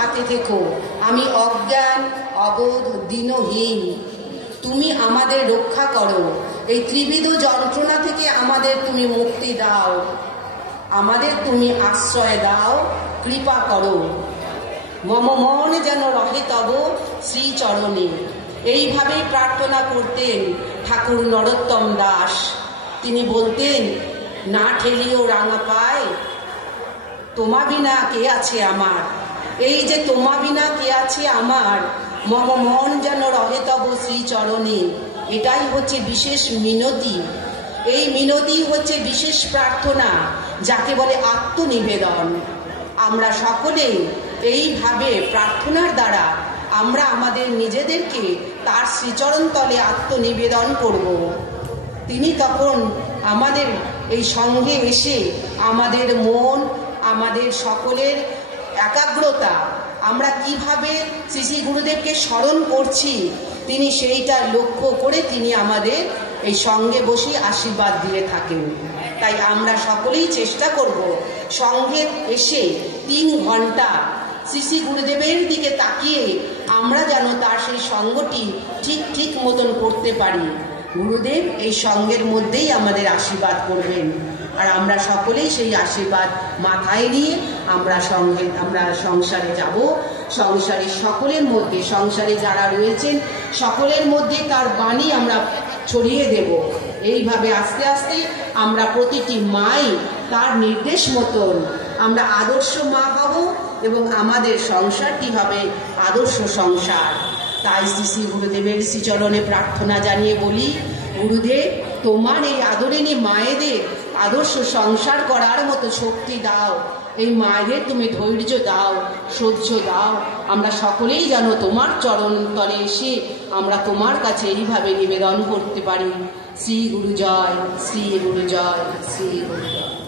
সাথে থেকো। আমি অজ্ঞান, অবোধ, দীনহীন, তুমি আমাদের রক্ষা করো। এই ত্রিবিধ যন্ত্রণা থেকে আমাদের তুমি মুক্তি দাও, আমাদের তুমি আশ্রয় দাও, কৃপা করো। মম মন যেন রহে তব শ্রীচরণে। এইভাবেই প্রার্থনা করতেন ঠাকুর নরোত্তম দাস। তিনি বলতেন, না ঠেলিও রাঙা পায়, তোমা বিনা কে আছে আমার। এই যে তোমা বিনা কে আছে আমার, মম মন যেন রহে তব শ্রীচরণে, এটাই হচ্ছে বিশেষ মিনতি। এই মিনতি হচ্ছে বিশেষ প্রার্থনা, যাকে বলে আত্মনিবেদন। আমরা সকলে এইভাবে প্রার্থনার দ্বারা আমরা আমাদের নিজেদেরকে তার শ্রীচরণ তলে আত্মনিবেদন করব। তিনি তখন আমাদের এই সঙ্গে এসে আমাদের মন, আমাদের সকলের একাগ্রতা, আমরা কিভাবে শ্রী শ্রী গুরুদেবকে স্মরণ করছি, তিনি সেইটা লক্ষ্য করে তিনি আমাদের এই সঙ্গে বসে আশীর্বাদ দিয়ে থাকেন। তাই আমরা সকলেই চেষ্টা করব সঙ্গে এসে 3 ঘন্টা শ্রী শ্রী গুরুদেবের দিকে তাকিয়ে আমরা যেন তার সেই সঙ্গটি ঠিক মতন করতে পারি। গুরুদেব এই সঙ্গের মধ্যেই আমাদের আশীর্বাদ করবেন, আর আমরা সকলেই সেই আশীর্বাদ মাথায় নিয়ে আমরা সংসারে যাব। সংসারের সকলের মধ্যে, সংসারে যারা রয়েছেন সকলের মধ্যে তার বাণী আমরা ছড়িয়ে দেব। এইভাবে আস্তে আস্তে আমরা প্রতিটি মাই তার নির্দেশ মতন আমরা আদর্শ মা হব এবং আমাদের সংসারটি হবে আদর্শ সংসার। তাই শ্রী শ্রী গুরুদেবের শ্রীচরণে প্রার্থনা জানিয়ে বলি, গুরুদেব তোমার এই আদরিণী মায়েদের আদর্শ সংসার করার মতো শক্তি দাও। এই মায়েদের তুমি ধৈর্য দাও, সহ্য দাও। আমরা সকলেই যেন তোমার চরণ তলে এসে আমরা তোমার কাছে এইভাবে নিবেদন করতে পারি। শ্রী গুরু জয়, শ্রী গুরু জয়, শ্রী গুরু জয়।